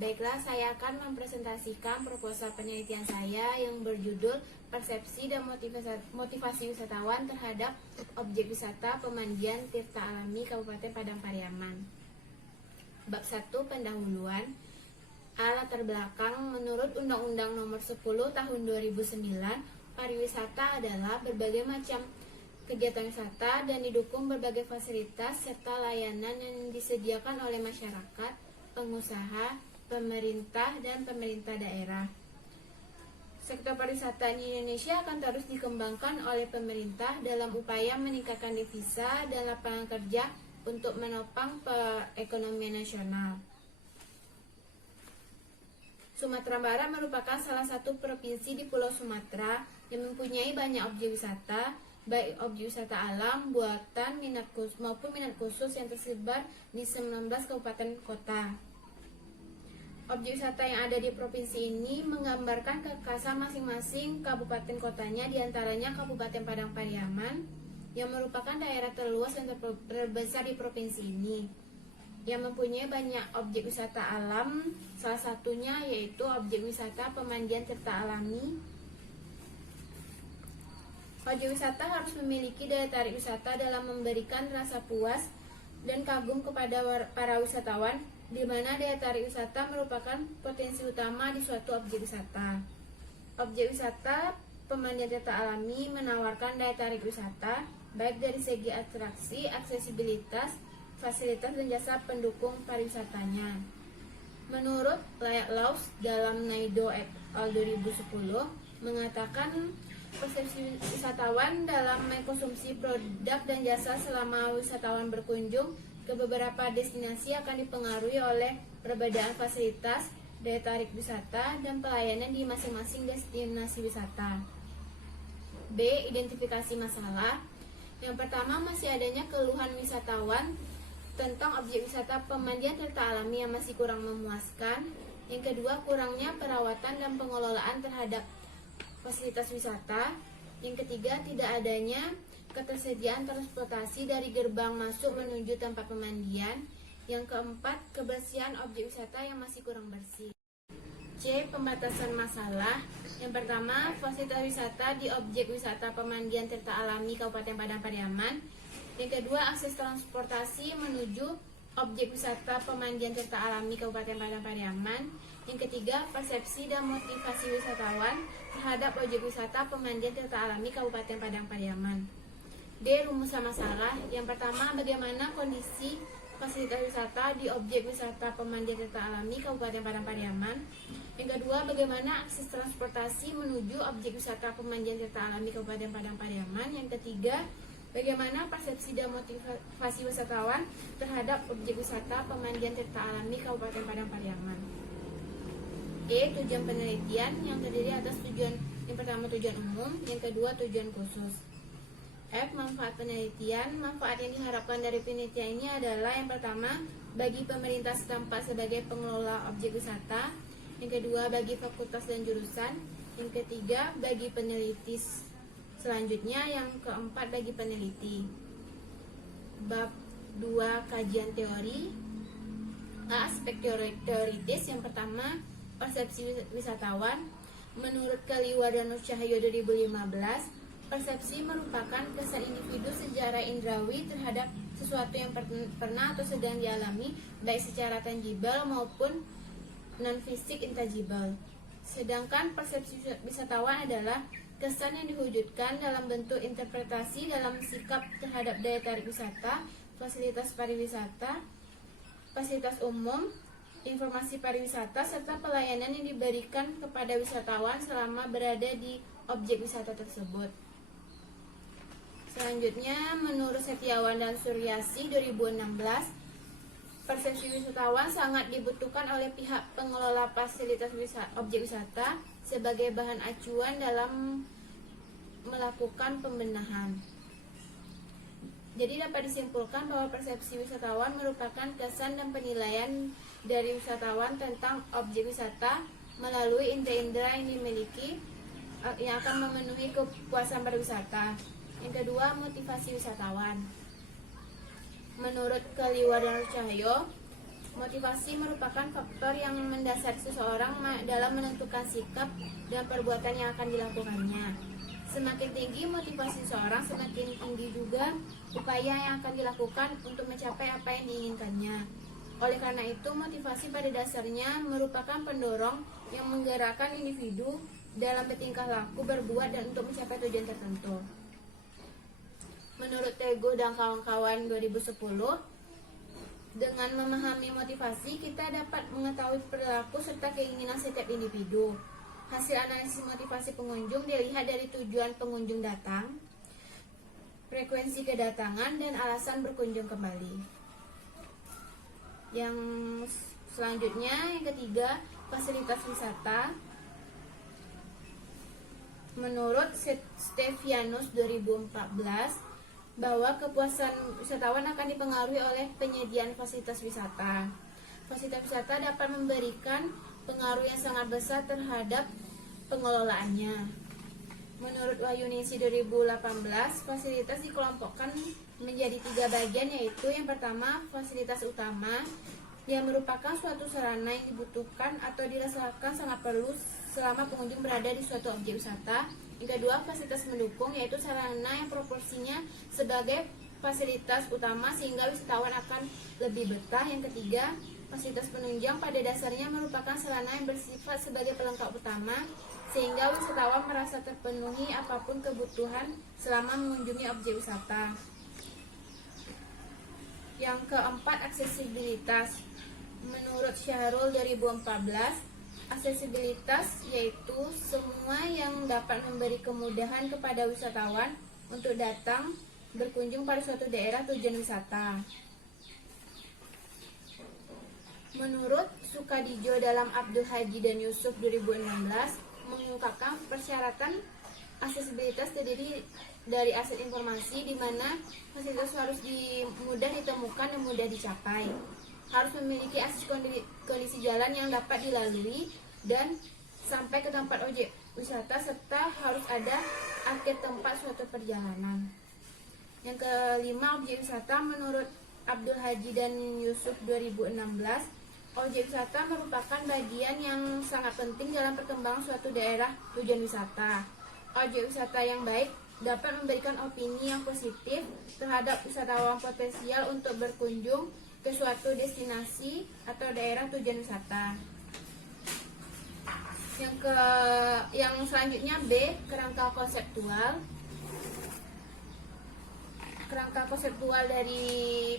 Baiklah, saya akan mempresentasikan proposal penelitian saya yang berjudul Persepsi dan Motivasi Wisatawan terhadap Objek Wisata Pemandian Tirta Alami Kabupaten Padang Pariaman. Bab 1, pendahuluan. Latar belakang. Menurut Undang-Undang Nomor 10 Tahun 2009, pariwisata adalah berbagai macam kegiatan wisata dan didukung berbagai fasilitas serta layanan yang disediakan oleh masyarakat, pengusaha, pemerintah, dan pemerintah daerah. Sektor pariwisata di Indonesia akan terus dikembangkan oleh pemerintah dalam upaya meningkatkan devisa dan lapangan kerja untuk menopang perekonomian nasional. Sumatera Barat merupakan salah satu provinsi di Pulau Sumatera yang mempunyai banyak objek wisata, baik objek wisata alam, buatan, maupun minat khusus yang tersebar di 19 kabupaten kota. Objek wisata yang ada di provinsi ini menggambarkan kekhasan masing-masing kabupaten kotanya, diantaranya Kabupaten Padang Pariaman yang merupakan daerah terluas dan terbesar di provinsi ini, yang mempunyai banyak objek wisata alam, salah satunya yaitu objek wisata pemandian tirta alami. Objek wisata harus memiliki daya tarik wisata dalam memberikan rasa puas dan kagum kepada para wisatawan, di mana daya tarik wisata merupakan potensi utama di suatu objek wisata. Objek wisata pemandian tirta alami menawarkan daya tarik wisata baik dari segi atraksi, aksesibilitas, fasilitas, dan jasa pendukung pariwisatanya. Menurut Layak Laus dalam NAIDO et al. 2010 mengatakan persepsi wisatawan dalam mengkonsumsi produk dan jasa selama wisatawan berkunjung ke beberapa destinasi akan dipengaruhi oleh perbedaan fasilitas, daya tarik wisata, dan pelayanan di masing-masing destinasi wisata. B. Identifikasi masalah. Yang pertama, masih adanya keluhan wisatawan tentang objek wisata pemandian tirta alami yang masih kurang memuaskan. Yang kedua, kurangnya perawatan dan pengelolaan terhadap fasilitas wisata. Yang ketiga, tidak adanya ketersediaan transportasi dari gerbang masuk menuju tempat pemandian. Yang keempat, kebersihan objek wisata yang masih kurang bersih. C. Pembatasan masalah. Yang pertama, fasilitas wisata di objek wisata pemandian tirta alami Kabupaten Padang Pariaman. Yang kedua, akses transportasi menuju objek wisata pemandian tirta alami Kabupaten Padang Pariaman. Yang ketiga, persepsi dan motivasi wisatawan terhadap objek wisata pemandian tirta alami Kabupaten Padang Pariaman. D. Rumusan masalah. Yang pertama, bagaimana kondisi fasilitas wisata di objek wisata pemandian tirta alami Kabupaten Padang Pariaman. Yang kedua, bagaimana akses transportasi menuju objek wisata pemandian tirta alami Kabupaten Padang Pariaman. Yang ketiga, bagaimana persepsi dan motivasi wisatawan terhadap objek wisata pemandian tirta alami Kabupaten Padang Pariaman. E. Tujuan penelitian, yang terdiri atas tujuan. Yang pertama, tujuan umum. Yang kedua, tujuan khusus. F. Manfaat penelitian. Manfaat yang diharapkan dari penelitian ini adalah yang pertama, bagi pemerintah setempat sebagai pengelola objek wisata. Yang kedua, bagi fakultas dan jurusan. Yang ketiga, bagi peneliti selanjutnya. Yang keempat, bagi peneliti. Bab 2, kajian teori. A. Aspek teoritis. Yang pertama, persepsi wisatawan. Menurut Kaliwar dan Nur Cahyo 2015, persepsi merupakan kesan individu secara indrawi terhadap sesuatu yang pernah atau sedang dialami, baik secara tangible maupun non-fisik intangible. Sedangkan persepsi wisatawan adalah kesan yang diwujudkan dalam bentuk interpretasi dalam sikap terhadap daya tarik wisata, fasilitas pariwisata, fasilitas umum, informasi pariwisata, serta pelayanan yang diberikan kepada wisatawan selama berada di objek wisata tersebut. Selanjutnya, menurut Setiawan dan Suryasi 2016, persepsi wisatawan sangat dibutuhkan oleh pihak pengelola fasilitas objek wisata sebagai bahan acuan dalam melakukan pembenahan. Jadi dapat disimpulkan bahwa persepsi wisatawan merupakan kesan dan penilaian dari wisatawan tentang objek wisata melalui indera-indera yang dimiliki yang akan memenuhi kepuasan berwisata. Yang kedua, motivasi wisatawan. Menurut Kaliwar dan Cahyo, Motivasi merupakan faktor yang mendasari seseorang dalam menentukan sikap dan perbuatan yang akan dilakukannya. Semakin tinggi motivasi seseorang, semakin tinggi juga upaya yang akan dilakukan untuk mencapai apa yang diinginkannya. Oleh karena itu, motivasi pada dasarnya merupakan pendorong yang menggerakkan individu dalam bertingkah laku, berbuat, dan untuk mencapai tujuan tertentu. Menurut Teguh dan kawan-kawan 2010, dengan memahami motivasi, kita dapat mengetahui perilaku serta keinginan setiap individu. Hasil analisis motivasi pengunjung dilihat dari tujuan pengunjung datang, frekuensi kedatangan, dan alasan berkunjung kembali. Yang selanjutnya, yang ketiga, fasilitas wisata. Menurut Stevianus 2014, bahwa kepuasan wisatawan akan dipengaruhi oleh penyediaan fasilitas wisata. Fasilitas wisata dapat memberikan pengaruh yang sangat besar terhadap pengelolaannya. Menurut Wahyuningsi 2018, fasilitas dikelompokkan menjadi 3 bagian, yaitu yang pertama, fasilitas utama, yang merupakan suatu sarana yang dibutuhkan atau dirasakan sangat perlu selama pengunjung berada di suatu objek wisata. Yang kedua, fasilitas mendukung, yaitu sarana yang proporsinya sebagai fasilitas utama sehingga wisatawan akan lebih betah. Yang ketiga, fasilitas penunjang, pada dasarnya merupakan sarana yang bersifat sebagai pelengkap utama sehingga wisatawan merasa terpenuhi apapun kebutuhan selama mengunjungi objek wisata. Yang keempat, aksesibilitas. Menurut Syahrul 2014, aksesibilitas yaitu semua yang dapat memberi kemudahan kepada wisatawan untuk datang berkunjung pada suatu daerah tujuan wisata. Menurut Sukadijo dalam Abdul Haji dan Yusuf 2016, mengungkapkan persyaratan aksesibilitas terdiri dari aset informasi, di mana fasilitas harus mudah ditemukan dan mudah dicapai. Harus memiliki akses kondisi jalan yang dapat dilalui dan sampai ke tempat objek wisata, serta harus ada akhir tempat suatu perjalanan. Yang kelima, objek wisata. Menurut Abdul Haji dan Yusuf 2016, objek wisata merupakan bagian yang sangat penting dalam perkembangan suatu daerah tujuan wisata. Objek wisata yang baik dapat memberikan opini yang positif terhadap wisatawan potensial untuk berkunjung ke suatu destinasi atau daerah tujuan wisata. Yang selanjutnya B, kerangka konseptual. Kerangka konseptual dari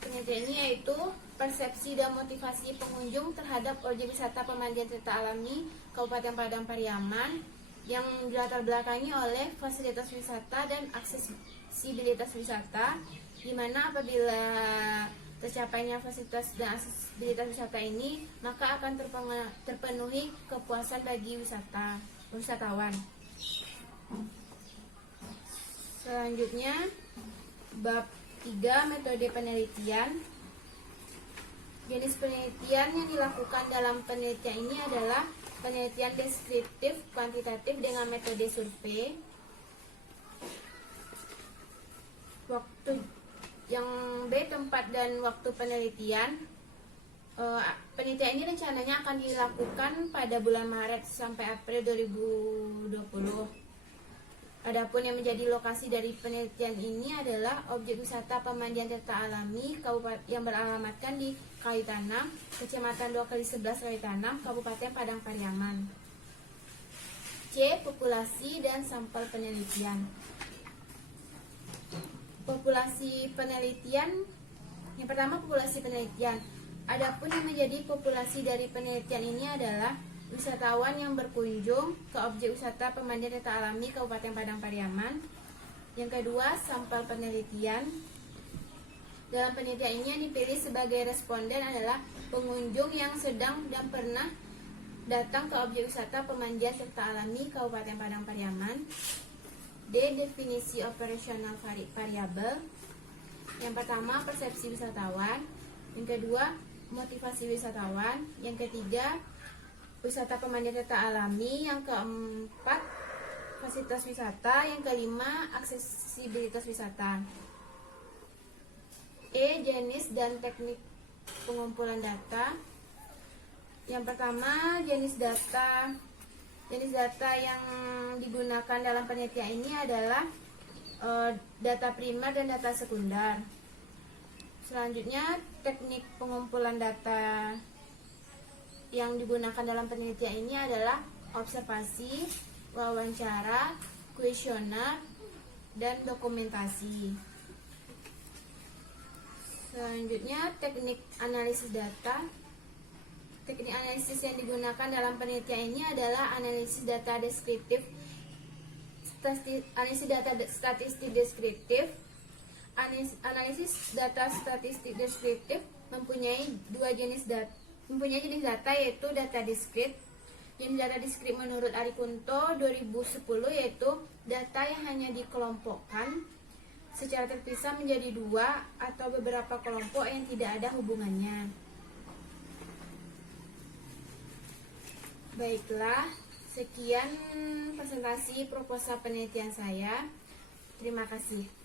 penelitian ini yaitu persepsi dan motivasi pengunjung terhadap objek wisata pemandian tirta alami Kabupaten Padang Pariaman yang dilatar belakangi oleh fasilitas wisata dan aksesibilitas wisata, di mana apabila tercapainya fasilitas dan aksesibilitas wisata ini, maka akan terpenuhi kepuasan bagi wisatawan. Selanjutnya, bab 3, metode penelitian. Jenis penelitian yang dilakukan dalam penelitian ini adalah penelitian deskriptif kuantitatif dengan metode survei. Waktu yang B, tempat dan waktu penelitian. Penelitian ini rencananya akan dilakukan pada bulan Maret sampai April 2020. Adapun yang menjadi lokasi dari penelitian ini adalah objek wisata pemandian tirta alami Kabupaten yang beralamatkan di Kalitanam, Kecamatan 2x11 Kalitanam, Kabupaten Padang Pariaman. C, populasi dan sampel penelitian. Populasi penelitian. Yang pertama, populasi penelitian. Adapun yang menjadi populasi dari penelitian ini adalah wisatawan yang berkunjung ke objek wisata pemandian tirta alami Kabupaten Padang Pariaman. Yang kedua, sampel penelitian. Dalam penelitian ini yang dipilih sebagai responden adalah pengunjung yang sedang dan pernah datang ke objek wisata pemandian tirta alami Kabupaten Padang Pariaman. D, definisi operasional variabel. Yang pertama, persepsi wisatawan. Yang kedua, motivasi wisatawan. Yang ketiga, wisata pemandian tirta alami. Yang keempat, fasilitas wisata. Yang kelima, aksesibilitas wisata. E, jenis dan teknik pengumpulan data. Yang pertama, jenis data. Jenis data yang digunakan dalam penelitian ini adalah data primer dan data sekunder. Selanjutnya, teknik pengumpulan data yang digunakan dalam penelitian ini adalah observasi, wawancara, kuesioner, dan dokumentasi. Selanjutnya, teknik analisis data. Teknik analisis yang digunakan dalam penelitian ini adalah analisis data deskriptif, analisis data statistik deskriptif. Analisis data statistik deskriptif mempunyai jenis data, yaitu data diskrit. Jenis data diskrit menurut Arikunto 2010 yaitu data yang hanya dikelompokkan secara terpisah menjadi dua atau beberapa kelompok yang tidak ada hubungannya. Baiklah, sekian presentasi proposal penelitian saya. Terima kasih.